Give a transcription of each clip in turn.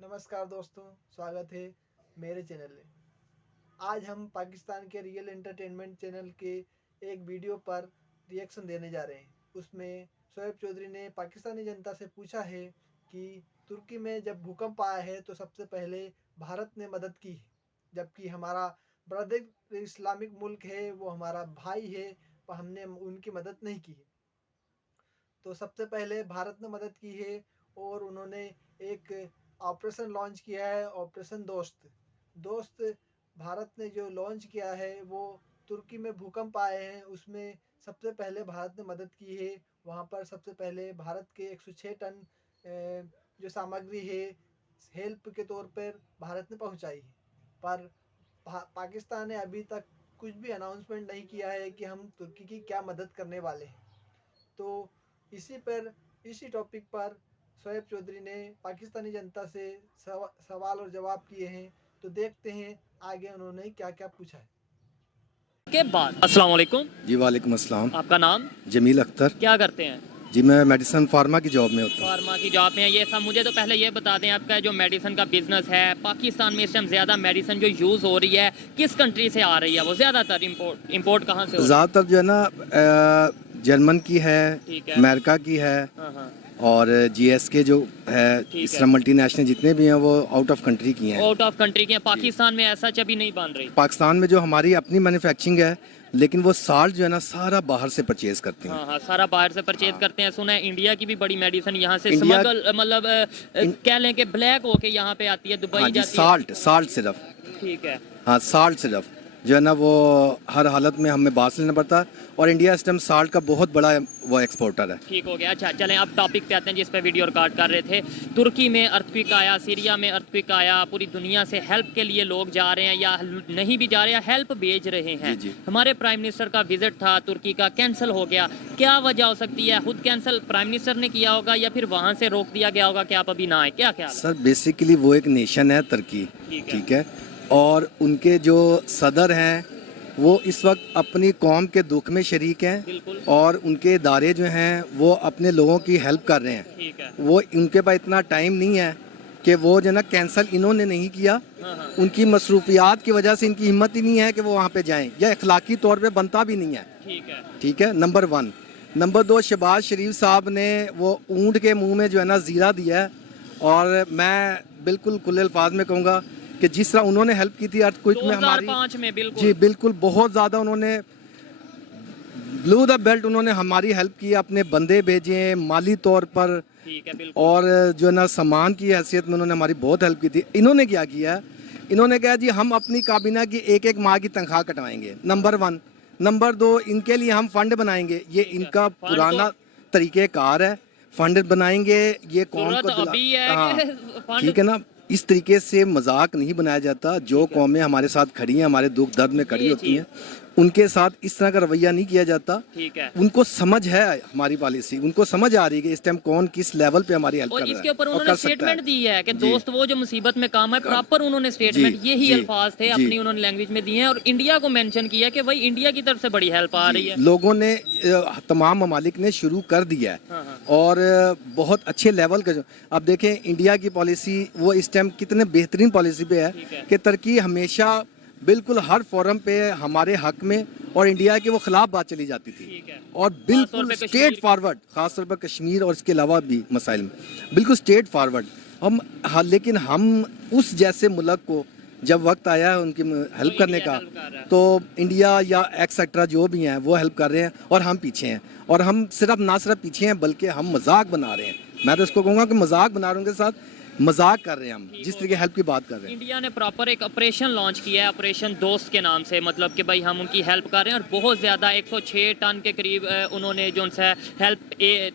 नमस्कार दोस्तों, स्वागत है मेरे चैनल में। आज हम पाकिस्तान के रियल एंटरटेनमेंट चैनल के एक वीडियो पर रिएक्शन देने जा रहे हैं। उसमें शोएब चौधरी ने पाकिस्तानी जनता से पूछा है कि तुर्की में जब भूकंप आया है तो सबसे पहले भारत ने मदद की है, जबकि हमारा ब्रदर इस्लामिक मुल्क है, वो हमारा भाई है, पर हमने उनकी मदद नहीं की है। तो सबसे पहले भारत ने मदद की है और उन्होंने एक ऑपरेशन लॉन्च किया है, ऑपरेशन दोस्त। भारत ने जो लॉन्च किया है वो तुर्की में भूकंप आए हैं उसमें सबसे पहले भारत ने मदद की है। वहाँ पर सबसे पहले भारत के 106 टन जो सामग्री है हेल्प के तौर पर भारत ने पहुँचाई है। पर पाकिस्तान ने अभी तक कुछ भी अनाउंसमेंट नहीं किया है कि हम तुर्की की क्या मदद करने वाले हैं। तो इसी टॉपिक पर शोएब चौधरी ने पाकिस्तानी जनता से सवाल और जवाब किए हैं। तो देखते हैं आगे उन्होंने क्या क्या पूछा है। के बाद अस्सलाम वालेकुम। जी वालेकुम अस्सलाम। आपका नाम? जमील अख्तर। क्या करते हैं? जी मैं मेडिसिन फार्मा की जॉब में होता हूँ। फार्मा की जॉब में है ये सब। मुझे तो पहले ये बता दें, आपका जो मेडिसिन का बिजनेस है पाकिस्तान में इस टाइम ज़्यादा मेडिसिन जो यूज़ हो रही है किस कंट्री से आ रही है? वो ज़्यादातर इम्पोर्ट कहाँ से हो रही है? ज़्यादातर जो है ना जर्मन की है, अमेरिका की है, और GSK जो है इस तरह मल्टीनेशनल जितने भी हैं वो आउट ऑफ कंट्री की हैं। आउट ऑफ कंट्री की हैं। पाकिस्तान में ऐसा अभी नहीं बन रही। पाकिस्तान में जो हमारी अपनी मैन्युफैक्चरिंग है, लेकिन वो साल्ट जो है ना सारा बाहर से परचेज करते हैं। हाँ, सारा बाहर से परचेज करते हैं। सुना है इंडिया की भी बड़ी मेडिसिन यहाँ से स्मगल, मतलब कह लें कि ब्लैक होके यहाँ पे आती है, दुबई जाती है। साल्ट सिर्फ। ठीक है। हाँ, साल्ट सिर्फ जो है ना वो हर हालत में हमें बाहर से लेना पड़ता है, और इंडिया इस टाइम साल्ट का बहुत बड़ा वो एक्सपोर्टर है। ठीक हो गया। अच्छा चलें अब टॉपिक पे आते हैं जिस पे वीडियो रिकॉर्ड कर रहे थे। तुर्की में अर्थक्वेक आया, सीरिया में अर्थक्वेक आया, पूरी दुनिया से हेल्प के लिए लोग जा रहे हैं या नहीं भी जा रहे हैं, हेल्प भेज रहे हैं। जी। हमारे प्राइम मिनिस्टर का विजिट था तुर्की का, कैंसिल हो गया। क्या वजह हो सकती है? खुद कैंसिल प्राइम मिनिस्टर ने किया होगा या फिर वहाँ से रोक दिया गया होगा कि आप अभी ना आए? क्या ख्याल? सर बेसिकली वो एक नेशन है तुर्की, ठीक है, और उनके जो सदर हैं वो इस वक्त अपनी कौम के दुख में शरीक हैं, और उनके इदारे जो हैं वो अपने लोगों की हेल्प कर रहे हैं। ठीक है। वो उनके पास इतना टाइम नहीं है कि वो जो ना कैंसिल इन्होंने नहीं किया। उनकी मसरूफियात की वजह से इनकी हिम्मत ही नहीं है कि वो वहाँ पे जाएं, या अखलाकी तौर पे बनता भी नहीं है। ठीक है, नंबर 1। नंबर 2, शहबाज शरीफ साहब ने वो ऊँट के मुँह में जो है ना जीरा दिया है, और मैं बिल्कुल खुले अल्फाज में कहूँगा कि जिस तरह उन्होंने हेल्प की थी अर्थक्वेक में हमारी, 2005 में बिल्कुल। जी बिल्कुल, बहुत ज़्यादा उन्होंने ब्लू द बेल्ट, उन्होंने हमारी हेल्प की, अपने बंदे भेजे माली तौर पर, और जो है ना सामान की हैसियत में उन्होंने हमारी बहुत हेल्प की थी। इन्होंने क्या किया? इन्होंने कहा जी हम अपनी काबीना की एक माह की तनख्वाह कटवाएंगे, नंबर 1। नंबर 2, इनके लिए हम फंड बनाएंगे। ये इनका पुराना तरीक़ेकार है, फंड बनाएंगे, ये कौम को हाँ, ठीक है ना, इस तरीके से मजाक नहीं बनाया जाता। जो कौमें हमारे साथ खड़ी हैं, हमारे दुख दर्द में खड़ी होती हैं, उनके साथ इस तरह का रवैया नहीं किया जाता। ठीक है। उनको समझ है हमारी पॉलिसी, उनको समझ आ रही है कि इस टाइम कौन किस लेवल पे हमारी हेल्प कर रहा है। और इसके ऊपर उन्होंने स्टेटमेंट दी है कि दोस्त वो जो मुसीबत में काम है, प्रॉपर उन्होंने स्टेटमेंट, यही अल्फाज थे अपनी उन्होंने लैंग्वेज में दिए हैं, और इंडिया को मेंशन किया कि भाई इंडिया की तरफ से बड़ी हेल्प आ रही है। लोगों ने, तमाम ममालिक ने शुरू कर दिया है, और बहुत अच्छे लेवल का। अब देखें इंडिया की पॉलिसी वो इस टाइम कितने बेहतरीन पॉलिसी पे है कि तुर्की हमेशा बिल्कुल हर फोरम पे हमारे हक में और इंडिया के वो खिलाफ बात चली जाती थी, और बिल्कुल स्टेट फॉरवर्ड, खासतौर पर कश्मीर और इसके अलावा भी मसाइल में बिल्कुल स्टेट फॉरवर्ड हम। लेकिन हम उस जैसे मुल्क को जब वक्त आया है उनकी हेल्प करने का, तो इंडिया या एक्सेट्रा जो भी हैं वो हेल्प कर रहे हैं, और हम पीछे हैं। और हम ना सिर्फ पीछे हैं बल्कि हम मजाक बना रहे हैं। मैं तो इसको कहूँगा कि मजाक बना रहे हैं, उनके साथ मजाक कर रहे हैं हम, जिस तरीके हेल्प की बात कर रहे हैं। इंडिया ने प्रॉपर एक ऑपरेशन लॉन्च किया है, ऑपरेशन दोस्त के नाम से, मतलब कि भाई हम उनकी हेल्प कर रहे हैं, और बहुत ज़्यादा 106 टन के करीब उन्होंने जो है हेल्प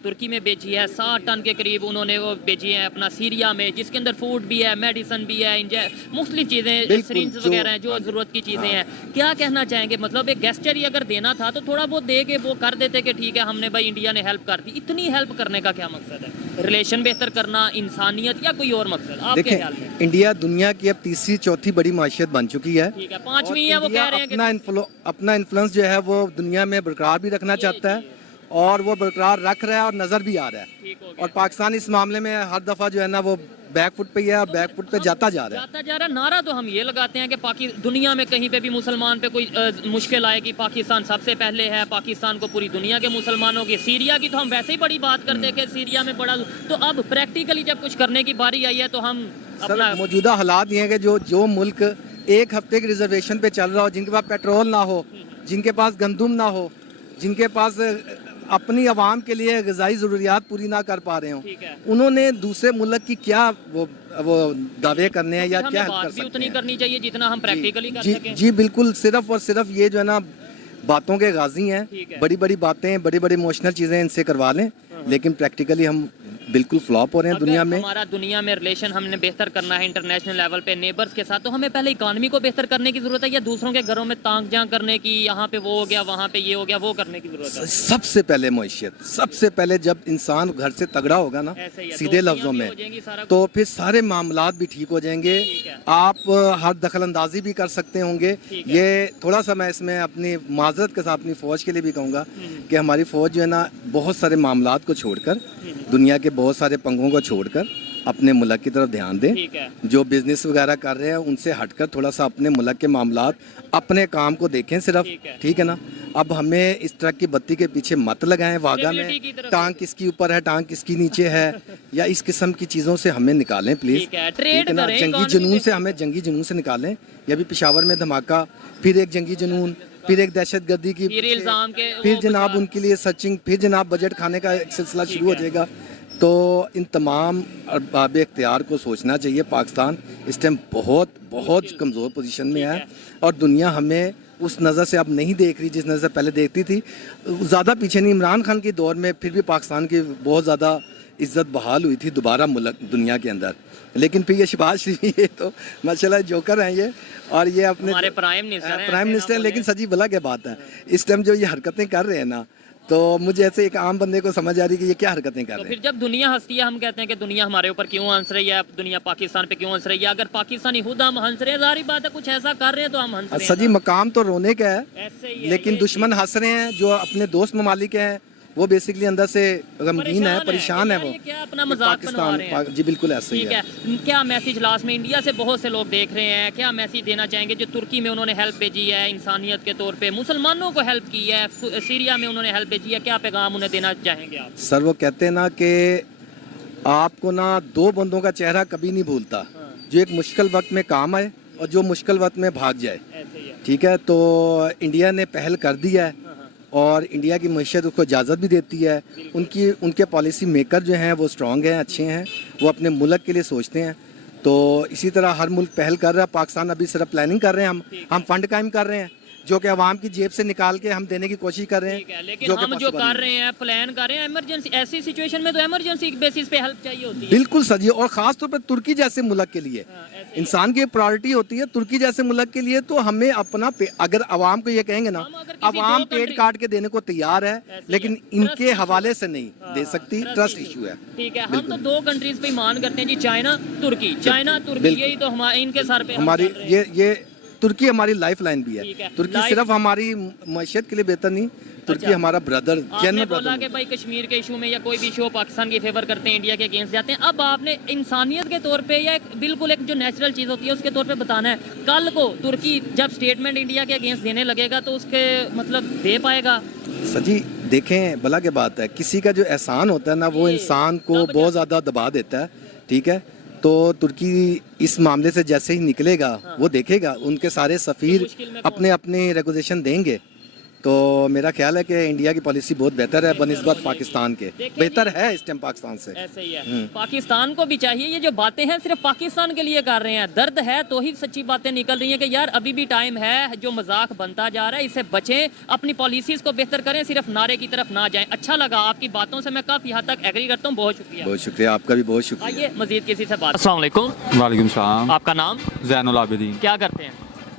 तुर्की में भेजी है। 60 टन के करीब उन्होंने वो भेजी है अपना सीरिया में, जिसके अंदर फूड भी है, मेडिसिन भी है, मुख्तलिफ चीज़ें, सिरिंज वगैरह हैं, जो ज़रूरत की चीज़ें हैं। क्या कहना चाहेंगे? मतलब एक गेस्चर ही अगर देना था तो थोड़ा बहुत दे के वो कर देते कि ठीक है हमने भाई इंडिया ने हेल्प कर दी। इतनी हेल्प करने का क्या मकसद है? रिलेशन बेहतर करना, इंसानियत, या कोई और मकसद? आपके ख्याल में? इंडिया दुनिया की अब तीसरी चौथी बड़ी माशियत बन चुकी है। ठीक है, 5वीं है। वो कह रहे हैं कि अपना इन्फ्लुएंस जो है वो दुनिया में बरकरार भी रखना चाहता है, और वो बरकरार रख रहा है और नजर भी आ रहा है। और पाकिस्तान इस मामले में हर दफा जो है ना वो बैकफुट पे ही है और बैकफुट पे जाता जा रहा है। नारा तो हम ये लगाते हैं कि दुनिया में कहीं पे भी मुसलमान पे कोई मुश्किल आएगी, पाकिस्तान सबसे पहले है, पाकिस्तान को पूरी दुनिया के मुसलमानों की। सीरिया की तो हम वैसे ही बड़ी बात करते हैं कि सीरिया में बड़ा, तो अब प्रैक्टिकली जब कुछ करने की बारी आई है तो हम अपना मौजूदा हालात ये हैं कि जो मुल्क एक हफ्ते की रिजर्वेशन पे चल रहा हो, जिनके पास पेट्रोल ना हो, जिनके पास गंदुम ना हो, जिनके पास अपनी आवाम के लिए ग़िज़ाई ज़रूरियात पूरी ना कर पा रहे हो, उन्होंने दूसरे मुल्क की क्या वो दावे करने हैं या क्या हेल्प कर सकते हैं? उतनी करनी चाहिए जितना हम प्रैक्टिकली कर सकें। जी बिल्कुल, सिर्फ और सिर्फ ये जो है ना बातों के गाजी हैं, बड़ी बड़ी बातें, बड़ी बड़ी इमोशनल चीज़ें इनसे करवा लें, लेकिन प्रैक्टिकली हम बिल्कुल फ्लॉप हो रहे हैं दुनिया में। हमारा दुनिया में रिलेशन हमने बेहतर करना है इंटरनेशनल लेवल पे नेबर्स के साथ, तो हमें पहले इकॉनमी को बेहतर करने की जरूरत है या दूसरों के घरों में तांग जांग करने की, यहाँ पे वो हो गया, वहाँ पे ये हो गया, वो करने की जरूरत है? सबसे पहले मईशत, सबसे पहले जब इंसान घर से तगड़ा होगा ना, सीधे लफ्जों में, तो फिर सारे मामलात भी ठीक हो जाएंगे। आप हर दखल अंदाजी भी कर सकते होंगे। ये थोड़ा सा मैं इसमें अपनी माजरत के साथ अपनी फ़ौज के लिए भी कहूँगा कि हमारी फ़ौज जो है ना बहुत सारे मामलात को छोड़कर, दुनिया के बहुत सारे पंगों को छोड़कर अपने मुल्क की तरफ ध्यान दें। जो बिजनेस वगैरह कर रहे हैं उनसे हटकर थोड़ा सा अपने मुल्क के मामलात, अपने काम को देखें सिर्फ, ठीक है ना। अब हमें इस ट्रक की बत्ती के पीछे मत लगाएं, वागा में टांग किसकी ऊपर है, टांग किसकी नीचे है, या इस किस्म की चीज़ों से हमें निकालें प्लीज़, ठीक है ना। जंगी जुनून से हमें जंगी जुनून से निकालें। या भी पेशावर में धमाका, फिर एक जंगी जुनून, फिर एक दहशतगर्दी की, फिर जनाब उनके लिए सर्चिंग, फिर जनाब बजट खाने का एक सिलसिला शुरू हो जाएगा। तो इन तमाम अरबाब इख्तियार को सोचना चाहिए। पाकिस्तान इस टाइम बहुत बहुत कमज़ोर पोजीशन में है और दुनिया हमें उस नज़र से अब नहीं देख रही जिस नज़र से पहले देखती थी। ज़्यादा पीछे नहीं, इमरान खान के दौर में फिर भी पाकिस्तान की बहुत ज़्यादा इज़्ज़त बहाल हुई थी दोबारा मुल्क दुनिया के अंदर। लेकिन फिर ये शहबाज शरीफ, ये तो माशाल्लाह जोकर हैं ये, और ये अपने हमारे प्राइम मिनिस्टर हैं, लेकिन सजी भला क्या बात है, इस टाइम जो ये हरकतें कर रहे हैं ना, तो मुझे ऐसे एक आम बंदे को समझ आ रही है कि ये क्या हरकतें कर रहे हैं। फिर जब दुनिया हंसती है, हम कहते हैं कि दुनिया हमारे ऊपर क्यों हंस रही है, दुनिया पाकिस्तान पे क्यों हंस रही है। अगर पाकिस्तानी खुद हम हंस रहे हैं, जाहिर बात है कुछ ऐसा कर रहे हैं तो हम हंस रहे हैं। सजी मकाम तो रोने का है, लेकिन दुश्मन हंस रहे हैं जो अपने दोस्त ममालिक हैं, वो बेसिकली अंदर से गमगीन है, परेशान है वो। क्या अपना मजाक बना रहे हैं? जी बिल्कुल ऐसे ही है। क्या मैसेज लास्ट में इंडिया से बहुत से लोग देख रहे हैं, क्या मैसेज देना चाहेंगे? जो तुर्की में उन्होंने हेल्प भेजी है इंसानियत के तौर पे, मुसलमानों को हेल्प की है, सीरिया में उन्होंने हेल्प भेजी है, क्या पैगाम उन्हें देना चाहेंगे आप? सर वो कहते हैं ना कि आपको ना दो बंदों का चेहरा कभी नहीं भूलता, जो एक मुश्किल वक्त में काम आए और जो मुश्किल वक्त में भाग जाए, ठीक है। तो इंडिया ने पहल कर दी है और इंडिया की मईशत उसको इजाज़त भी देती है। उनके पॉलिसी मेकर जो हैं वो स्ट्रॉन्ग हैं, अच्छे हैं, वो अपने मुल्क के लिए सोचते हैं। तो इसी तरह हर मुल्क पहल कर रहा है। पाकिस्तान अभी सिर्फ प्लानिंग कर रहे हैं, हम फंड कायम कर रहे हैं जो कि अवाम की जेब से निकाल के हम देने की कोशिश कर रहे हैं। लेकिन हम जो कर रहे हैं, प्लान कर रहे हैं, इमरजेंसी, ऐसी सिचुएशन में तो इमरजेंसी बेसिस पे हेल्प चाहिए होती है। बिल्कुल सही, और खास तौर पर तुर्की जैसे मुल्क के लिए इंसान की प्रायोरिटी होती है। तुर्की जैसे मुल्क के लिए तो हमें अपना अगर अवाम को ये कहेंगे ना, अवाम पेट काट के देने को तैयार है, लेकिन इनके हवाले से नहीं दे सकती, ट्रस्ट इशू है। ठीक है, हम तो दो कंट्रीज पे मान करते हैं जी, चाइना तुर्की, चाइना तुर्की, यही तो हमारे इनके सर पे हमारी ये तुर्की हमारी लाइफ लाइन भी है। तुर्की सिर्फ हमारी मैशत के लिए बेहतर नहीं, तुर्की हमारा ब्रदर, आपने बोला कि भाई कश्मीर के इशू में या कोई भी इशू पाकिस्तान की फेवर करते हैं, इंडिया के अगेंस्ट जाते हैं। अब आपने इंसानियत के तौर पे या बिल्कुल एक जो नेचुरल चीज़ होती है उसके तौर पे बताना है। कल को तुर्की जब स्टेटमेंट इंडिया के अगेंस्ट देने लगेगा तो उसके मतलब दे पाएगा? सजी देखें, भला के बात है, किसी का जो एहसान होता है ना वो इंसान को बहुत ज़्यादा दबा देता है, ठीक है। तो तुर्की इस मामले से जैसे ही निकलेगा, वो देखेगा उनके सारे सफ़ीर अपने अपने रेगुलेशन देंगे। तो मेरा ख्याल है कि इंडिया की पॉलिसी बहुत बेहतर है बनिस्बत पाकिस्तान के, बेहतर है इस टाइम पाकिस्तान से। ऐसे ही है, पाकिस्तान को भी चाहिए। ये जो बातें हैं सिर्फ पाकिस्तान के लिए कर रहे हैं, दर्द है तो ही सच्ची बातें निकल रही हैं कि यार अभी भी टाइम है, जो मजाक बनता जा रहा है इससे बचें, अपनी पॉलिसीज को बेहतर करें, सिर्फ नारे की तरफ ना जाएं। अच्छा लगा आपकी बातों से, मैं काफी हद तक एग्री करता हूँ। बहुत शुक्रिया। बहुत शुक्रिया, आपका भी बहुत शुक्रिया। आइए मजीद किसी से बात। अस्सलाम वालेकुम। वालेकुम सलाम। आपका नाम? ज़ैनुल आबिदीन। क्या करते हैं?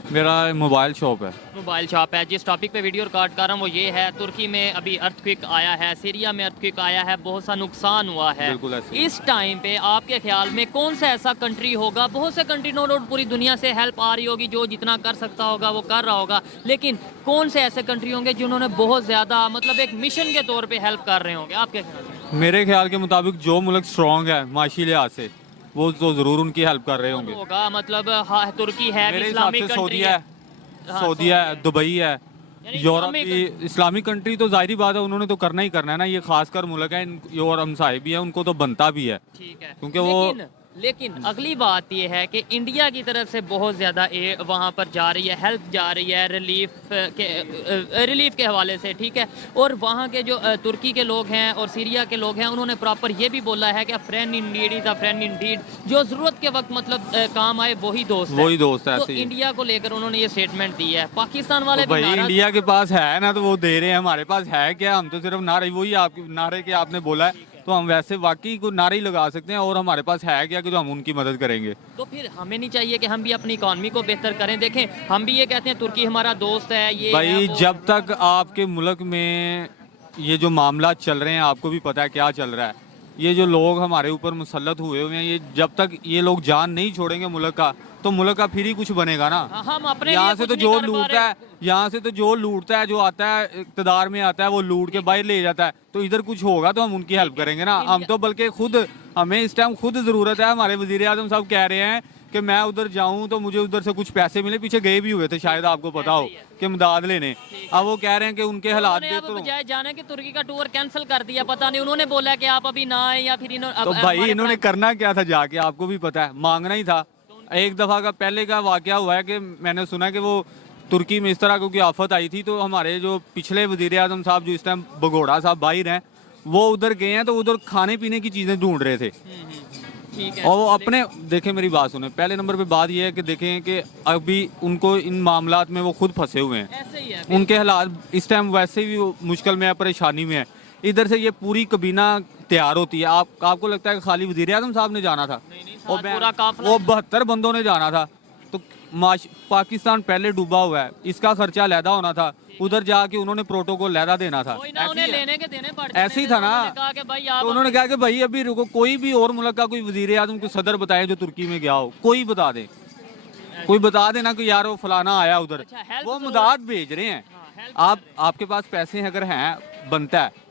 मेरा मोबाइल शॉप है। मोबाइल शॉप है। जिस टॉपिक पे वीडियो रिकॉर्ड कर रहा हूँ वो ये है, तुर्की में अभी अर्थक्वेक आया है, सीरिया में अर्थक्वेक आया है, बहुत सा नुकसान हुआ है। इस टाइम पे आपके ख्याल में कौन सा ऐसा कंट्री होगा, बहुत से कंट्री नो डाउट पूरी दुनिया से हेल्प आ रही होगी, जो जितना कर सकता होगा वो कर रहा होगा, लेकिन कौन से ऐसे कंट्री होंगे जिन्होंने बहुत ज़्यादा मतलब एक मिशन के तौर पर हेल्प कर रहे होंगे आपके ख्याल में? मेरे ख्याल के मुताबिक जो मुल्क स्ट्रॉन्ग है माशी लिहाज से, वो तो ज़रूर उनकी हेल्प कर रहे होंगे। होगा मतलब हाँ, तुर्की है मेरे हिसाब से सऊदीया है, सऊदीया है, दुबई है, यूरोप की इस्लामिक कंट्री तो जाहिर बात है उन्होंने तो करना ही करना है ना। ये खासकर मुल्क है और हमसाए भी है, उनको तो बनता भी है। ठीक है, क्योंकि वो लेकिन अगली बात ये है कि इंडिया की तरफ से बहुत ज़्यादा वहाँ पर जा रही है, हेल्प जा रही है रिलीफ के हवाले से, ठीक है। और वहाँ के जो तुर्की के लोग हैं और सीरिया के लोग हैं, उन्होंने प्रॉपर ये भी बोला है कि friend in need is a friend indeed, जो ज़रूरत के वक्त मतलब काम आए वही दोस्त है। तो इंडिया को लेकर उन्होंने ये स्टेटमेंट दी है। पाकिस्तान वाले तो भाई इंडिया के पास है ना तो वो दे रहे हैं, हमारे पास है क्या? हम तो सिर्फ नारे, वही आप नारे के आपने बोला है तो हम वैसे वाकई को नारे ही लगा सकते हैं, और हमारे पास है क्या कि जो हम उनकी मदद करेंगे। तो फिर हमें नहीं चाहिए कि हम भी अपनी इकॉनमी को बेहतर करें? देखें, हम भी ये कहते हैं तुर्की हमारा दोस्त है, ये भाई है, वो जब तक आपके मुल्क में ये जो मामला चल रहे हैं, आपको भी पता है क्या चल रहा है, ये जो लोग हमारे ऊपर मुसल्लत हुए हुए हैं, ये जब तक ये लोग जान नहीं छोड़ेंगे मुल्क का, तो मुल्क का फिर ही कुछ बनेगा ना। हम अपने यहाँ लिए से कुछ तो नहीं जो कर पा लूटता रहे। है, यहाँ से तो जो लूटता है, जो आता है इक़्तिदार में आता है, वो लूट के बाहर ले जाता है, तो इधर कुछ होगा तो हम उनकी हेल्प करेंगे ना। हम तो बल्कि खुद, हमें इस टाइम खुद ज़रूरत है। हमारे वज़ीर आज़म साहब कह रहे हैं कि मैं उधर जाऊं तो मुझे उधर से कुछ पैसे मिले, पीछे गए भी हुए थे शायद आपको पता हो कि इमदाद लेने। अब वो कह रहे हैं कि उनके हालात बेहतर हो। बजाय जाने के तुर्की का टूर कैंसिल कर दिया, पता नहीं उन्होंने बोला कि आप अभी ना आए, या फिर तो भाई इन्होंने करना क्या था जाके, आपको भी पता है, मांगना ही था। एक दफ़ा का पहले का वाकया हुआ है कि मैंने सुना कि वो तुर्की में इस तरह क्योंकि आफत आई थी, तो हमारे जो पिछले वज़ीर आज़म साहब जो इस टाइम बगोड़ा साहब बाहर हैं, वो उधर गए हैं, तो उधर खाने पीने की चीज़ें ढूंढ रहे थे। ठीक है। और वो अपने, देखें मेरी बात सुने, पहले नंबर पे बात ये है कि देखें कि अभी उनको इन मामलात में वो खुद फंसे हुए हैं। ऐसे ही है, उनके हालात इस टाइम वैसे भी वो मुश्किल में है, परेशानी में है। इधर से ये पूरी कबीना तैयार होती है। आपको लगता है कि खाली वज़ीर आज़म साहब ने जाना था? और पूरा काफिला, वो 72 बंदों ने जाना था। तो पाकिस्तान पहले डूबा हुआ है, इसका खर्चा अलहदा होना था, उधर जाके उन्होंने प्रोटोकॉल अलहदा देना था। उन्हें लेने के देने पड़ते, ऐसे ही था ना। तो उन्होंने कहा कि भाई अभी रुको, कोई भी और मुल्क का कोई वज़ीर आज़म को सदर बताए जो तुर्की में गया हो, कोई बता दे, कोई बता देना कि यार वो फलाना आया उधर। वो मदद भेज रहे हैं। आपके पास पैसे अगर हैं, बनता है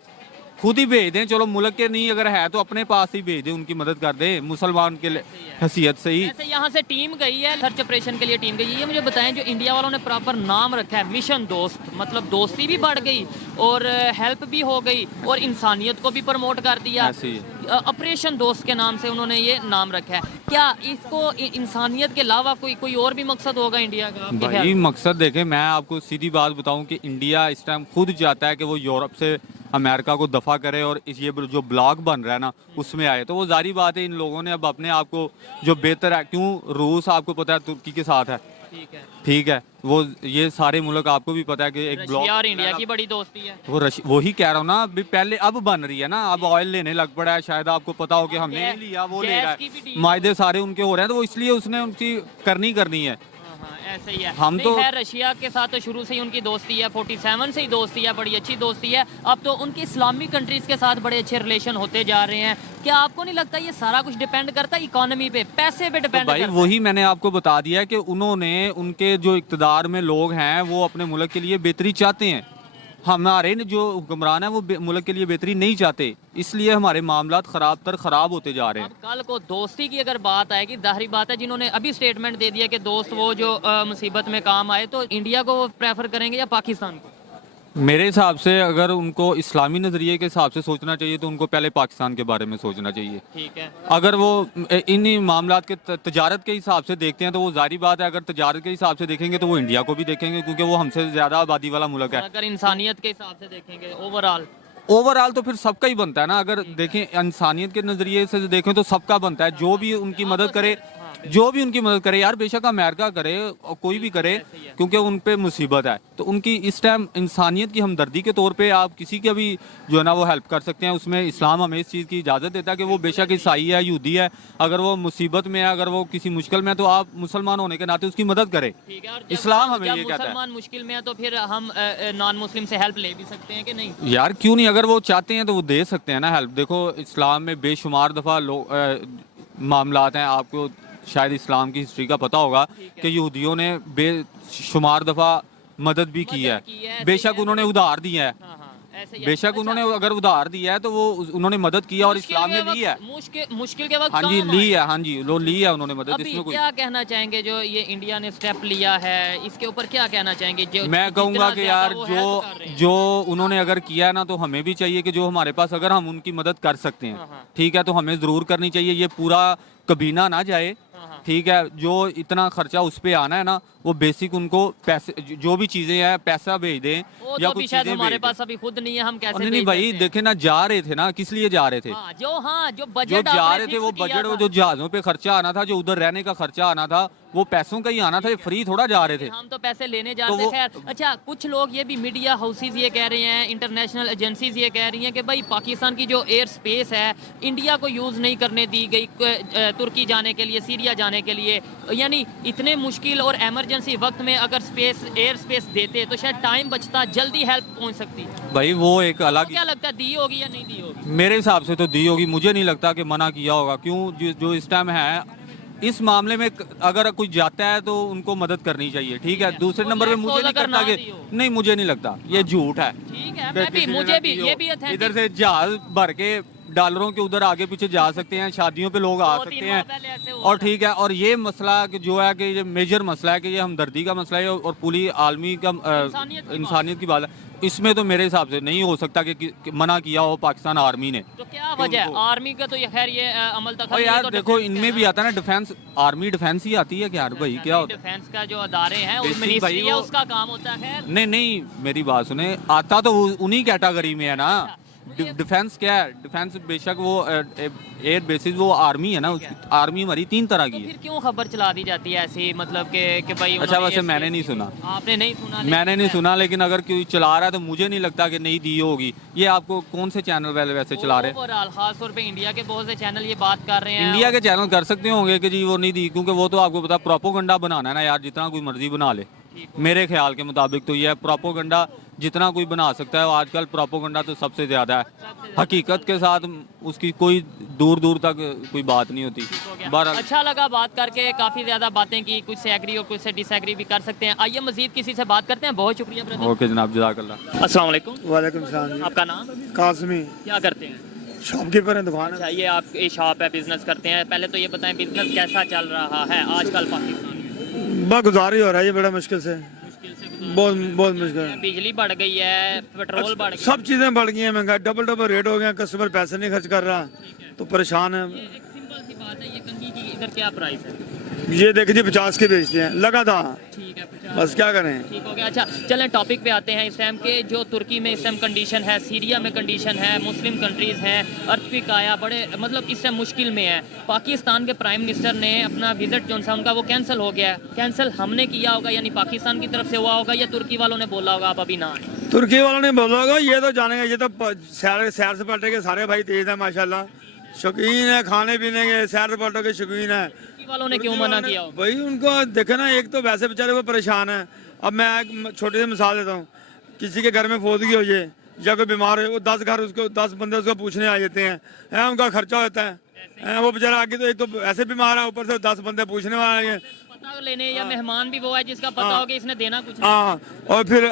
खुद ही भेज दें। चलो मुल्क के नहीं अगर है तो अपने पास ही भेज दें, उनकी मदद कर दें मुसलमान के हैसियत से ही। यहाँ से टीम गई है, सर्च ऑपरेशन के लिए टीम गई है। ये मुझे बताएं, जो इंडिया वालों ने प्रॉपर नाम रखा है मिशन दोस्त, मतलब दोस्ती भी बढ़ गई और हेल्प भी हो गई और इंसानियत को भी प्रमोट कर दिया। ऑपरेशन दोस्त के नाम से उन्होंने ये नाम रखा है। क्या इसको इंसानियत के अलावा कोई और भी मकसद होगा इंडिया का? भाई मकसद देखें, मैं आपको सीधी बात बताऊं कि इंडिया इस टाइम खुद चाहता है कि वो यूरोप से अमेरिका को दफा करे और ये जो ब्लॉक बन रहा है ना उसमें आए। तो वो जारी बात है, इन लोगों ने अब अपने आप को जो बेहतर है, क्यों रूस आपको पता है तुर्की के साथ है, ठीक है, वो ये सारे मुल्क आपको भी पता है कि एक ब्लॉक और इंडिया की बड़ी दोस्ती है। वो ही कह रहा हूँ ना, अभी पहले अब बन रही है ना, अब ऑयल लेने लग पड़ा है, शायद आपको पता हो कि हमने नहीं लिया, वो ले रहा है, मायदे सारे उनके हो रहे हैं, तो वो इसलिए उसने उनकी करनी है। ऐसे ही है। हम तो है रशिया के साथ तो शुरू से ही उनकी दोस्ती है, 47 से ही दोस्ती है, बड़ी अच्छी दोस्ती है। अब तो उनकी इस्लामिक कंट्रीज के साथ बड़े अच्छे रिलेशन होते जा रहे हैं। क्या आपको नहीं लगता ये सारा कुछ डिपेंड करता है इकोनॉमी पे, पैसे पे डिपेंड करता है? वही मैंने आपको बता दिया कि उन्होंने, उनके जो इक़्तिदार में लोग हैं वो अपने मुल्क के लिए बेहतरी चाहते हैं। हमारे जो हुक्मरान है वो मुल्क के लिए बेहतरी नहीं चाहते, इसलिए हमारे मामलात खराब होते जा रहे हैं। अब कल को दोस्ती की अगर बात आएगी, जाहिर बात है जिन्होंने अभी स्टेटमेंट दे दिया कि दोस्त वो जो मुसीबत में काम आए, तो इंडिया को वो प्रेफर करेंगे या पाकिस्तान को? मेरे हिसाब से अगर उनको इस्लामी नज़रिए के हिसाब से सोचना चाहिए तो उनको पहले पाकिस्तान के बारे में सोचना चाहिए। ठीक है। अगर वो इन मामलात के तजारत के हिसाब से देखते हैं तो वो जारी बात है, अगर तजारत के हिसाब से देखेंगे तो वो इंडिया को भी देखेंगे, क्योंकि वो हमसे ज़्यादा आबादी वाला मुल्क है। अगर इंसानियत के हिसाब से देखेंगे ओवरऑल तो फिर सबका ही बनता है ना। अगर देखें इंसानियत के नज़रिए से देखें तो सबका बनता है, जो भी उनकी मदद करे, यार बेशक अमेरिका करे और कोई भी करे, क्योंकि उन पे मुसीबत है। तो उनकी इस टाइम इंसानियत की हमदर्दी के तौर पे आप किसी के भी जो है ना वो हेल्प कर सकते हैं। उसमें इस्लाम हमें इस चीज़ की इजाज़त देता है कि वो बेशक ईसाई है, यहूदी है, अगर वो मुसीबत में है, अगर वो किसी मुश्किल में है, तो आप मुसलमान होने के नाते उसकी मदद करें। इस्लाम हमें ये कहता है। मुसलमान मुश्किल में है तो फिर हम नॉन मुस्लिम से हेल्प ले भी सकते हैं कि नहीं? यार क्यों नहीं, अगर वो चाहते हैं तो वो दे सकते हैं ना हेल्प। देखो इस्लाम में बेशुमार दफ़ा मामलात हैं, आपको शायद इस्लाम की हिस्ट्री का पता होगा कि यहूदियों ने बेशुमार दफ़ा मदद भी की है, बेशक उन्होंने उधार दिया है, ऐसे ही बेशक अच्छा, उन्होंने अगर उधार दिया है तो वो उन्होंने मदद किया और इस्लाम में ली है। मुश्किल के वक्त हाँ जी काम ली आए। है, हाँ जी लो ली है उन्होंने मदद, अभी इसमें कोई। क्या कहना चाहेंगे जो ये इंडिया ने स्टेप लिया है, इसके ऊपर क्या कहना चाहेंगे? जो मैं कहूँगा जितना कि ज्यादा यार वो जो help कर रहे हैं। जो उन्होंने अगर किया है ना तो हमें भी चाहिए कि जो हमारे पास अगर हम उनकी मदद कर सकते हाँ, हैं, हाँ। ठीक है, तो हमें ज़रूर करनी चाहिए। ये पूरा कबीना ना जाए, हाँ, हाँ। ठीक है, जो इतना खर्चा उस पे आना है ना, वो बेसिक उनको पैसे जो भी चीज़ें हैं पैसा भेज दें वो या तो अभी कुछ शायद चीज़ें हमारे भेज दें। पास अभी खुद नहीं है, हम कैसे नहीं नहीं भेज भाई सकते हैं? देखे ना, जा रहे थे ना, किस लिए जा रहे थे? हाँ जो जो बजट जा आपने रहे थे fix वो किया बजट, वो था। जो जहाज़ों पे खर्चा आना था, जो उधर रहने का खर्चा आना था, वो पैसों का ही आना था, ये फ्री थोड़ा जा रहे थे। हम तो पैसे लेने जा तो रहे थे। वो- खैर अच्छा, कुछ लोग ये भी मीडिया हाउसेज ये कह रहे हैं, इंटरनेशनल एजेंसीज ये कह रही हैं कि भाई पाकिस्तान की जो एयर स्पेस है इंडिया को यूज़ नहीं करने दी गई तुर्की जाने के लिए, सीरिया जाने के लिए। यानी इतने मुश्किल और इमरजेंसी वक्त में अगर एयर स्पेस देते तो शायद टाइम बचता, जल्दी हेल्प पहुंच सकती। भाई वो एक तो अलग, क्या लगता है, दी होगी या नहीं दी होगी? मेरे हिसाब से तो दी होगी, मुझे नहीं लगता कि मना किया होगा। क्यों, जो इस टाइम है इस मामले में अगर कोई जाता है तो उनको मदद करनी चाहिए, ठीक है। दूसरे और नंबर पे let's मुझे suppose नहीं अगर लगता ना कि दी हो। नहीं, मुझे नहीं लगता, ये झूठ है। ठीक है, कि मैं भी किसी ने मुझे ना भी दी हो। ये भी authentic- इधर से जहाज भर के डॉलरों के उधर आगे पीछे जा सकते हैं, शादियों पे लोग आ 2-3 सकते माह हैं, पहले ऐसे हुआ और था। ठीक है। और ये मसला कि जो है कि ये मेजर मसला है कि ये हमदर्दी का मसला है और पूरी आलमी का इंसानियत की बात है। इसमें तो मेरे हिसाब से नहीं हो सकता कि मना किया हो पाकिस्तान आर्मी ने। तो क्या वजह है आर्मी का? तो ये खैर ये अमल तक और यार देखो इनमें भी आता है ना डिफेंस, आर्मी डिफेंस ही आती है क्या यार भाई, क्या होता है? डिफेंस का जो अदारे हैं Basic मिनिस्ट्री भाई है, वो- उसका काम होता है। खैर नहीं नहीं मेरी बात सुने, आता तो उन्हीं कैटेगरी में है ना। डिफेंस क्या है? डिफेंस बेशक वो एयर बेसिस वो आर्मी है ना, उसकी आर्मी हमारी 3 तरह तो की फिर है। क्यों खबर चला दी जाती है ऐसी, मतलब कि भाई अच्छा उन्होंने वैसे ये मैंने नहीं सुना, आपने नहीं सुना? मैंने नहीं सुना, लेकिन अगर कोई चला रहा है तो मुझे नहीं लगता कि नहीं दी होगी। ये आपको कौन से चैनल वाले वैसे चला रहे हैं? ओवरऑल खास तौर पे इंडिया के बहुत से चैनल ये बात कर रहे हैं। इंडिया के चैनल कर सकते होंगे कि जी वो नहीं दी, क्योंकि वो तो आपको पता प्रोपोगंडा बनाना है ना यार, जितना कोई मर्जी बना ले। मेरे ख्याल के मुताबिक तो ये प्रोपोगंडा जितना कोई बना सकता है, आजकल प्रोपोगंडा तो सबसे ज्यादा है, हकीकत के साथ उसकी कोई दूर दूर तक कोई बात नहीं होती। बहरहाल अच्छा लगा बात करके, काफी ज्यादा बातें की, कुछ से एग्री और कुछ से डिसएग्री भी कर सकते हैं। आइए मजीद किसी से बात करते हैं। बहुत शुक्रिया ब्रदर। ओके जनाब, जज़ाकल्लाह। अस्सलाम वालेकुम। वालेकुम सलाम। आपका नाम? कासमी, क्या करते हैं? शॉपकीपर है, दुकान है। अच्छा, ये आप ये शॉप है, बिजनेस करते हैं। पहले तो ये बताएं बिजनेस कैसा चल रहा है आजकल पाकिस्तान में? बस गुजारी हो रहा है ये बड़ा मुश्किल से, मुश्किल से गुजारा बहुत बहुत मुश्किल है। बिजली बढ़ गई है, पेट्रोल बढ़ गया। सब चीजें बढ़ गई हैं, महंगा डबल डबल रेट हो गया, कस्टमर पैसे नहीं खर्च कर रहा तो परेशान है। एक सिंपल सी बात है, ये कंघी की इधर क्या प्राइस है? ये देखिए 50 के बेचते हैं लगातार, ठीक है, 50। बस क्या करें। ठीक हो गया। अच्छा चलें टॉपिक पे आते हैं। इस टाइम के जो तुर्की में इस टाइम कंडीशन है, सीरिया में कंडीशन है, मुस्लिम कंट्रीज़ हैं, अर्थक्वेक आया, बड़े मतलब इस टाइम मुश्किल में है। पाकिस्तान के प्राइम मिनिस्टर ने अपना विजिट जो उनका वो कैंसिल हो गया है। कैंसिल हमने किया होगा, यानी पाकिस्तान की तरफ से हुआ होगा, या तुर्की वालों ने बोला होगा आप अभी ना आए? तुर्की वालों ने बोला होगा, ये तो जानेगा, ये तो सैर सपाटे के सारे भाई तेज है माशाल्लाह, शौकीन है खाने पीने के, सैर सपाटों के शौकीन है। तुर्की वालों ने क्यों मना किया होगा? भाई उनको देखे ना, एक तो वैसे बेचारे वो परेशान है। अब मैं एक छोटी सी मिसाल देता हूँ, किसी के घर में फोदगी हो जाए या कोई बीमार है, वो 10 घर उसको 10 बंदे उसको पूछने आ जाते हैं, उनका खर्चा होता है। वो बेचारा आगे तो एक तो ऐसे बीमार है, ऊपर से 10 बंदे पूछने वाले हैं। पता लेने या मेहमान भी वो है जिसका पता हो कि इसने देना कुछ नहीं। हाँ, और फिर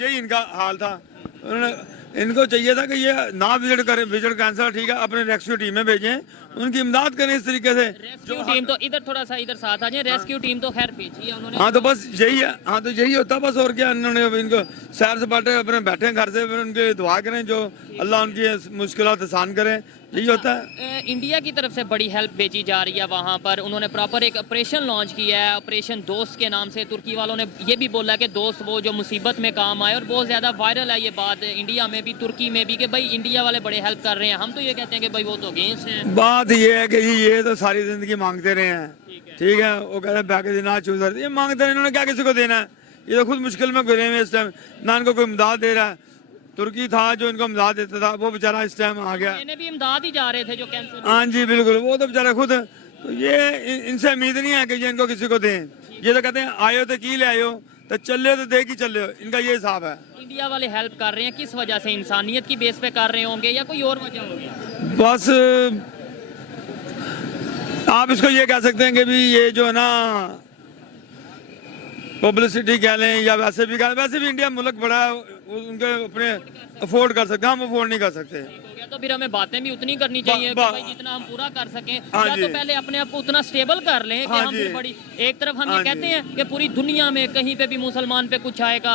यही इनका हाल था। उन्होंने इनको चाहिए था कि ये ना विजिट करें, विजिट कैंसिल, ठीक है, अपने रेस्क्यू टीम में भेजें, उनकी इमदाद करें इस तरीके से। रेस्क्यू टीम तो इधर थोड़ा सा इधर साथ आ जाए। रेस्क्यू टीम तो खैर भेजी है उन्होंने। हाँ तो बस यही है, हाँ तो यही होता बस, और क्या। इन्होंने इनको सैर सपाटे अपने बैठे हैं घर से, फिर उनके दुआ करें जो अल्लाह उनकी मुश्किलात आसान करें, यही होता है। इंडिया की तरफ से बड़ी हेल्प भेजी जा रही है वहाँ पर। उन्होंने प्रॉपर एक ऑपरेशन लॉन्च किया है, ऑपरेशन दोस्त के नाम से। तुर्की वालों ने ये भी बोला कि दोस्त वो जो मुसीबत में काम आए, और बहुत ज़्यादा वायरल है ये बात इंडिया में भी तुर्की में भी कि भाई इंडिया वाले बड़े हेल्प कर रहे हैं। हम तो ये कहते हैं कि भाई वो तो अगेंस्ट हैं। बात ये है कि ये तो सारी जिंदगी मांगते रहे हैं, ठीक है, वो कहते हैं पैकेज ना चूज, ये मांगते रहे, इन्होंने क्या किसी को देना है? ये तो खुद मुश्किल में घिरे हुए इस टाइम, ना इनको कोई इमदाद दे रहा है। तुर्की था जो इनको इमदाद देता था, वो बेचारा इस टाइम आ गया। इन्हें भी इमदाद ही जा रहे थे जो कैंसिल। हाँ जी बिल्कुल, वो तो बेचारा खुद, तो ये इनसे उम्मीद नहीं है कि ये इनको किसी को दें। ये तो कहते हैं आयो तो की ले आयो, तो चले तो दे की चले, इनका ये हिसाब है। इंडिया वाले हेल्प कर रहे हैं किस वजह से? इंसानियत की बेस पे कर रहे होंगे या कोई और वजह होगी? बस आप इसको ये कह सकते हैं कि भी ये जो है ना पब्लिसिटी कह लें, या वैसे भी इंडिया मुल्क बड़ा वो उनके अपने अफोर्ड कर सकते हैं, हम अफोर्ड नहीं कर सकते। तो फिर हमें बातें भी उतनी करनी चाहिए कि भाई जितना हम पूरा कर सकें, या तो पहले अपने आप को उतना स्टेबल कर लें कि हम फिर बड़ी एक तरफ हम ये कहते हैं कि पूरी दुनिया में कहीं पे भी मुसलमान पे कुछ आएगा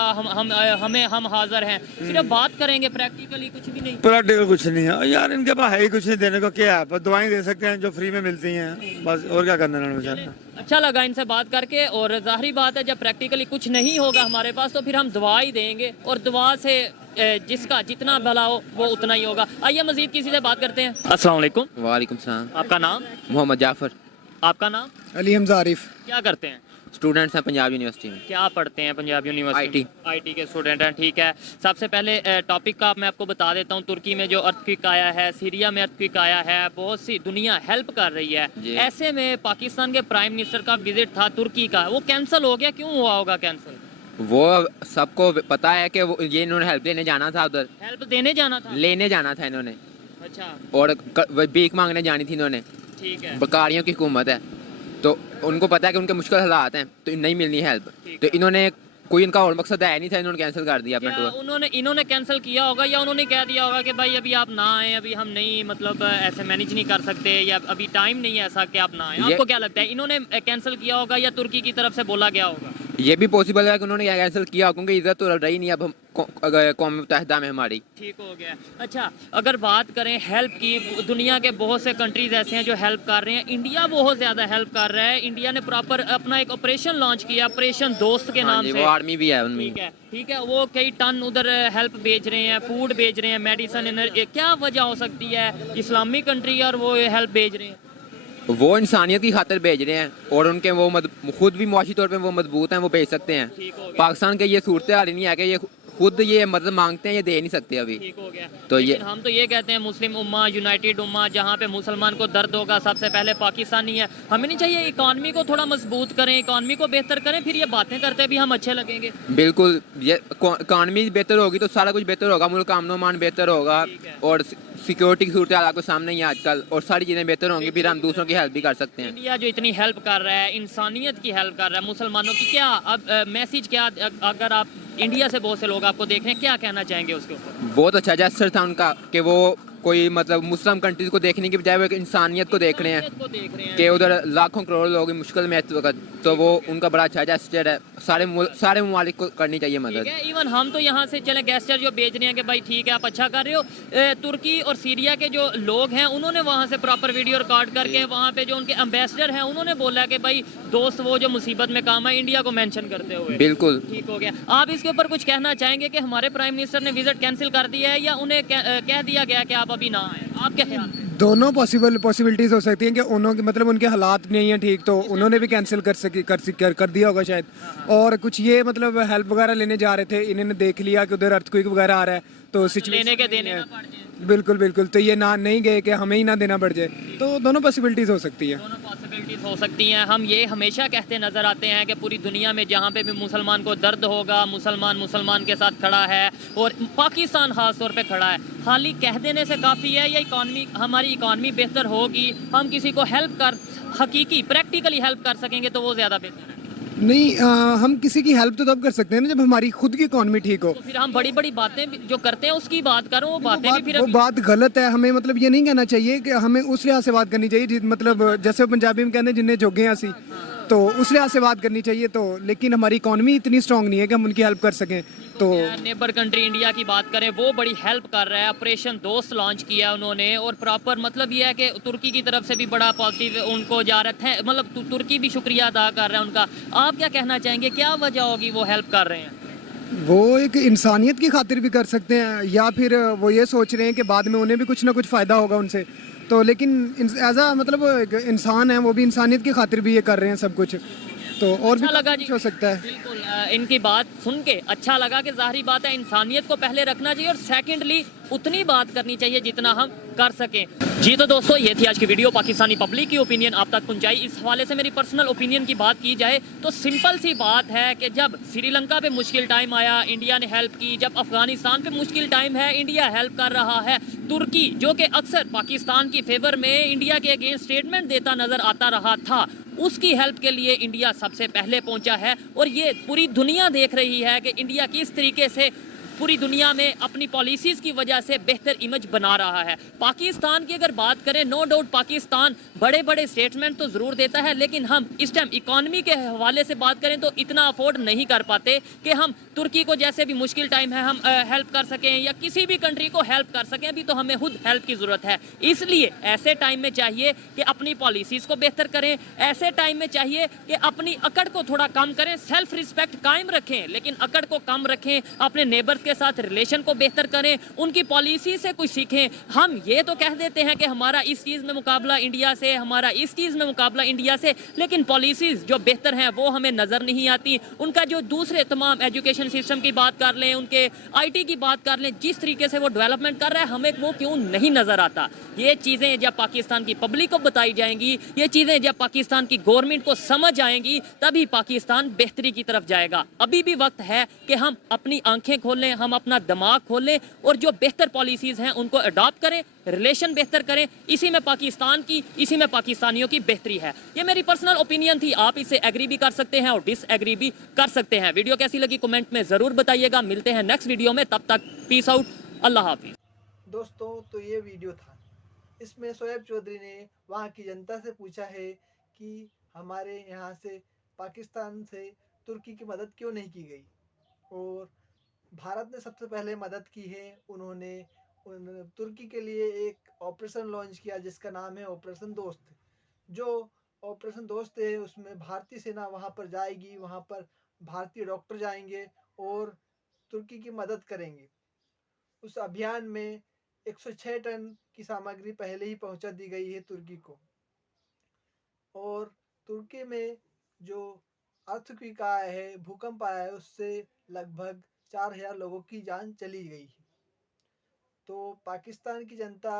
हम हाजिर हैं, सिर्फ बात करेंगे, प्रैक्टिकली कुछ भी नहीं। प्रैक्टिकल कुछ नहीं है यार, इनके पास है ही कुछ नहीं देने को, क्या है, बस दवाएं दे सकते हैं जो फ्री में मिलती हैं, बस और क्या करना है बेचारा। अच्छा लगा इनसे बात करके, और जाहिर बात है जब प्रैक्टिकली कुछ नहीं होगा हमारे पास तो फिर हम दवा ही देंगे, और दवा से जिसका जितना भला हो वो उतना ही होगा। आइए मजीद किसी से बात करते हैं। अस्सलाम वालेकुम। वालेकुम सलाम। आपका नाम? मोहम्मद जाफर। आपका नाम? अली हमजा आरिफ। क्या करते हैं? स्टूडेंट्स हैं पंजाब यूनिवर्सिटी में। क्या पढ़ते हैं पंजाब यूनिवर्सिटी? आईटी के स्टूडेंट हैं, ठीक है। सबसे पहले टॉपिक का मैं आपको बता देता हूँ। तुर्की में जो अर्थक्वेक आया है, सीरिया में अर्थक्वेक आया है, बहुत सी दुनिया हेल्प कर रही है। ऐसे में पाकिस्तान के प्राइम मिनिस्टर का विजिट था तुर्की का, वो कैंसिल हो गया, क्यों हुआ होगा कैंसिल? वो सबको पता है कि ये इन्होंने हेल्प लेने जाना था, उधर हेल्प देने जाना था, लेने जाना था इन्होंने। अच्छा। और भीख मांगने जानी थी इन्होंने। ठीक है। बकारियों की हुकूमत है तो उनको पता है कि उनके मुश्किल हालात हैं तो नहीं मिलनी हेल्प, तो इन्होंने कोई इनका और मकसद है नहीं था, इन्होंने कैंसिल कर दिया अपना टूर। इन्होंने कैंसिल किया होगा या उन्होंने कह दिया होगा कि भाई अभी आप ना आए, अभी हम नहीं मतलब ऐसे मैनेज नहीं कर सकते, या अभी टाइम नहीं है ऐसा कि आप ना आए? आपको क्या लगता है, इन्होंने कैंसिल किया होगा या तुर्की की तरफ से बोला गया होगा? ये भी पॉसिबल है कि उन्होंने कैंसिल किया, क्योंकि इधर तो रही नहीं अब हम कौम मुत्तहिदा में हमारी। ठीक हो गया। अच्छा, अगर बात करें हेल्प की, दुनिया के बहुत से कंट्रीज ऐसे हैं जो हेल्प कर रहे हैं, इंडिया बहुत ज़्यादा हेल्प कर रहा है। इंडिया ने प्रॉपर अपना एक ऑपरेशन लॉन्च किया, ऑपरेशन दोस्त के नाम से। वो आर्मी भी है उनमें। ठीक है, वो कई टन उधर हेल्प भेज रहे हैं, फूड भेज रहे हैं, मेडिसिन। क्या वजह हो सकती है, इस्लामी कंट्री और वो हेल्प भेज रहे हैं? वो इंसानियत की खातिर भेज रहे हैं, और उनके वो खुद भी मुआशी तौर पे वो मजबूत हैं, वो भेज सकते हैं। पाकिस्तान के ये सूरत हाल नहीं है कि ये खुद ये मदद मांगते हैं, ये दे नहीं सकते अभी। ठीक हो गया। तो ये हम तो ये कहते हैं मुस्लिम उम्मा, यूनाइटेड उम्मा, जहाँ पे मुसलमान को दर्द होगा सबसे पहले पाकिस्तानी है। हमें नहीं चाहिए इकॉनमी को थोड़ा मजबूत करें, इकॉनमी को बेहतर करें, फिर ये बातें करते भी हम अच्छे लगेंगे। बिल्कुल, ये इकॉनमी बेहतर होगी तो सारा कुछ बेहतर होगा, मुल्क का अमन बेहतर होगा, और सिक्योरिटी की सूरत आपको सामने ही आजकल, और सारी चीज़ें बेहतर होंगी, फिर हम दूसरों की हेल्प भी कर सकते हैं। इंडिया जो इतनी हेल्प कर रहा है, इंसानियत की हेल्प कर रहा है, मुसलमानों की, क्या अब मैसेज क्या, अगर आप इंडिया से बहुत से लोग आपको देख रहे हैं, क्या कहना चाहेंगे उसके ऊपर? बहुत अच्छा जेस्चर था उनका कि वो कोई मतलब मुस्लिम कंट्रीज को देखने की बजाय वो एक इंसानियत को देख रहे हैं कि उधर लाखों करोड़ लोग मुश्किल में इस वक्त, तो वो उनका बड़ा अच्छा जेस्चर है। सारे ममालिक को करनी चाहिए मदद। इवन हम तो यहाँ से चले गेस्टर जो भेज रहे हैं कि भाई ठीक है आप अच्छा कर रहे हो। तुर्की और सीरिया के जो लोग हैं उन्होंने वहाँ से प्रॉपर वीडियो रिकॉर्ड करके, वहाँ पे जो उनके एम्बेसडर हैं उन्होंने बोला कि भाई दोस्त वो जो मुसीबत में काम है, इंडिया को मेंशन करते हुए। बिल्कुल ठीक हो गया। आप इसके ऊपर कुछ कहना चाहेंगे कि हमारे प्राइम मिनिस्टर ने विजिट कैंसिल कर दिया है, या उन्हें कह दिया गया कि आप अभी ना आए? आप क्या ख्याल है? दोनों पॉसिबिलिटीज हो सकती हैं कि उन्होंने मतलब उनके हालात नहीं है ठीक, तो उन्होंने भी कैंसिल कर दिया होगा शायद, और कुछ ये मतलब हेल्प वगैरह लेने जा रहे थे, इन्होंने देख लिया कि उधर अर्थक्वेक वगैरह आ रहा है तो लेने के देने ना पड़ जाए। बिल्कुल बिल्कुल, तो ये ना नहीं गए कि हमें ही ना देना पड़ जाए, तो दोनों पॉसिबिलिटीज हो सकती है। दोनों पॉसिबिलिटीज हो सकती हैं। हम ये हमेशा कहते नजर आते हैं कि पूरी दुनिया में जहाँ पे भी मुसलमान को दर्द होगा, मुसलमान के साथ खड़ा है, और पाकिस्तान खास तौर पे खड़ा है। खाली कह देने से काफ़ी है, या हमारी इकॉनमी बेहतर होगी, हम किसी को हेल्प कर हकीकी प्रैक्टिकली हेल्प कर सकेंगे तो वो ज़्यादा बेहतर है। नहीं, हम किसी की हेल्प तो तब कर सकते हैं ना जब हमारी खुद की इकॉनमी ठीक हो। तो फिर हम बड़ी बड़ी बातें जो करते हैं उसकी बात करो, वो बातें भी फिर वो बात गलत है। हमें मतलब ये नहीं कहना चाहिए कि हमें उस लिहाज से बात करनी चाहिए, मतलब जैसे पंजाबी में कहते हैं जिन्हें जोगे असी, तो उस लिहाज से बात करनी चाहिए। तो लेकिन हमारी इकॉनमी इतनी स्ट्रांग नहीं है कि हम उनकी हेल्प कर सकें। तो नेबर कंट्री इंडिया की बात करें, वो बड़ी हेल्प कर रहा है। ऑपरेशन दोस्त लॉन्च किया उन्होंने, और प्रॉपर मतलब ये है कि तुर्की की तरफ से भी बड़ा पॉजिटिव उनको जा रहा है, मतलब तुर्की भी शुक्रिया अदा कर रहा है उनका। आप क्या कहना चाहेंगे, क्या वजह होगी वो हेल्प कर रहे हैं? वो एक इंसानियत की खातिर भी कर सकते हैं, या फिर वो ये सोच रहे हैं कि बाद में उन्हें भी कुछ ना कुछ फ़ायदा होगा उनसे। तो लेकिन एज आ मतलब एक इंसान है, वो भी इंसानियत की खातिर भी ये कर रहे हैं सब कुछ, तो और अच्छा भी लगा जी, हो सकता है। बिल्कुल इनकी बात सुन के अच्छा लगा कि जाहिर बात है इंसानियत को पहले रखना चाहिए, और सेकेंडली उतनी बात करनी चाहिए जितना हम कर सकें। जी तो दोस्तों, ये थी आज की वीडियो, पाकिस्तानी पब्लिक की ओपिनियन आप तक पहुंचाई। इस हवाले से मेरी पर्सनल ओपिनियन की बात की जाए तो सिंपल सी बात है कि जब श्रीलंका पे मुश्किल टाइम आया, इंडिया ने हेल्प की। जब अफगानिस्तान पे मुश्किल टाइम है, इंडिया हेल्प कर रहा है। तुर्की जो कि अक्सर पाकिस्तान की फेवर में इंडिया के अगेंस्ट स्टेटमेंट देता नजर आता रहा था, उसकी हेल्प के लिए इंडिया सबसे पहले पहुंचा है। और ये पूरी दुनिया देख रही है कि इंडिया किस तरीके से पूरी दुनिया में अपनी पॉलिसीज़ की वजह से बेहतर इमेज बना रहा है। पाकिस्तान की अगर बात करें, नो डाउट पाकिस्तान बड़े बड़े स्टेटमेंट तो ज़रूर देता है, लेकिन हम इस टाइम इकॉनमी के हवाले से बात करें तो इतना अफोर्ड नहीं कर पाते कि हम तुर्की को जैसे भी मुश्किल टाइम है हम हेल्प कर सकें या किसी भी कंट्री को हेल्प कर सकें। अभी तो हमें खुद हेल्प की ज़रूरत है। इसलिए ऐसे टाइम में चाहिए कि अपनी पॉलिसीज़ को बेहतर करें, ऐसे टाइम में चाहिए कि अपनी अकड़ को थोड़ा कम करें, सेल्फ रिस्पेक्ट कायम रखें लेकिन अकड़ को कम रखें, अपने नेबर्स के साथ रिलेशन को बेहतर करें, उनकी पॉलिसी से कुछ सीखें। हम ये तो कह देते हैं कि हमारा इस चीज़ में मुकाबला इंडिया से, हमारा इस चीज़ में मुकाबला इंडिया से, लेकिन पॉलिसीज़ जो बेहतर हैं वो हमें नज़र नहीं आती। उनका जो दूसरे तमाम एजुकेशन सिस्टम की बात कर लें, उनके आईटी की बात कर लें, जिस तरीके से वो डेवलपमेंट कर रहा है हमें वो क्यों नहीं नज़र आता। ये चीज़ें जब पाकिस्तान की पब्लिक को बताई जाएंगी, ये चीज़ें जब पाकिस्तान की गवर्नमेंट को समझ आएंगी, तभी पाकिस्तान बेहतरी की तरफ जाएगा। अभी भी वक्त है कि हम अपनी आंखें खोलें, हम अपना दिमाग खोलें और जो बेहतर पॉलिसीज़ हैं उनको अडॉप्ट करें, रिलेशन बेहतर करें। इसी में पाकिस्तान की, इसी में पाकिस्तानियों की बेहतरी है। ये मेरी पर्सनल ओपिनियन थी, आप इससे एग्री भी कर सकते हैं और डिसएग्री भी कर सकते हैं। वीडियो कैसी लगी कमेंट में ज़रूर बताइएगा। मिलते हैं नेक्स्ट वीडियो में, तब तक पीस आउट, अल्लाह हाफिज़। दोस्तों, तो ये वीडियो था, इसमें शोएब चौधरी ने वहाँ की जनता से पूछा है कि हमारे यहाँ से पाकिस्तान से तुर्की की मदद क्यों नहीं की गई, और भारत ने सबसे पहले मदद की है। उन्होंने तुर्की के लिए एक ऑपरेशन लॉन्च किया जिसका नाम है ऑपरेशन दोस्त। जो ऑपरेशन दोस्त है उसमें भारतीय सेना वहाँ पर जाएगी, वहाँ पर भारतीय डॉक्टर जाएंगे और तुर्की की मदद करेंगे। उस अभियान में 106 टन की सामग्री पहले ही पहुंचा दी गई है तुर्की को, और तुर्की में जो अर्थक्वेक आया है, भूकंप आया है, उससे लगभग 4000 लोगों की जान चली गई है। तो पाकिस्तान की जनता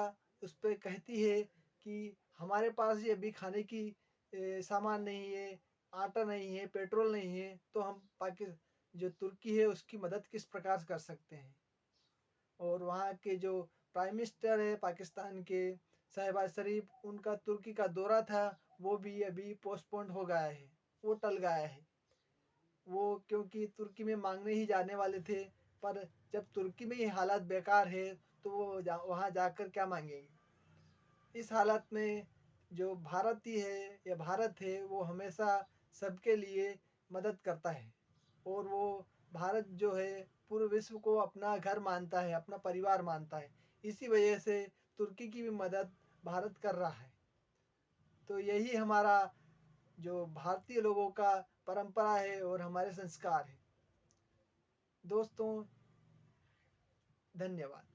उस पर कहती है कि हमारे पास ये अभी खाने की सामान नहीं है, आटा नहीं है, पेट्रोल नहीं है, तो हम जो तुर्की है उसकी मदद किस प्रकार से कर सकते हैं। और वहाँ के जो प्राइम मिनिस्टर है पाकिस्तान के, शहबाज शरीफ, उनका तुर्की का दौरा था वो भी अभी पोस्टपोन्ड हो गया है, वो टल गया है। वो क्योंकि तुर्की में मांगने ही जाने वाले थे, पर जब तुर्की में ही हालात बेकार है तो वो वहाँ जाकर क्या मांगेंगे। इस हालत में जो भारतीय है या भारत है वो हमेशा सबके लिए मदद करता है, और वो भारत जो है पूरे विश्व को अपना घर मानता है, अपना परिवार मानता है। इसी वजह से तुर्की की भी मदद भारत कर रहा है। तो यही हमारा जो भारतीय लोगों का परंपरा है और हमारे संस्कार है। दोस्तों, धन्यवाद।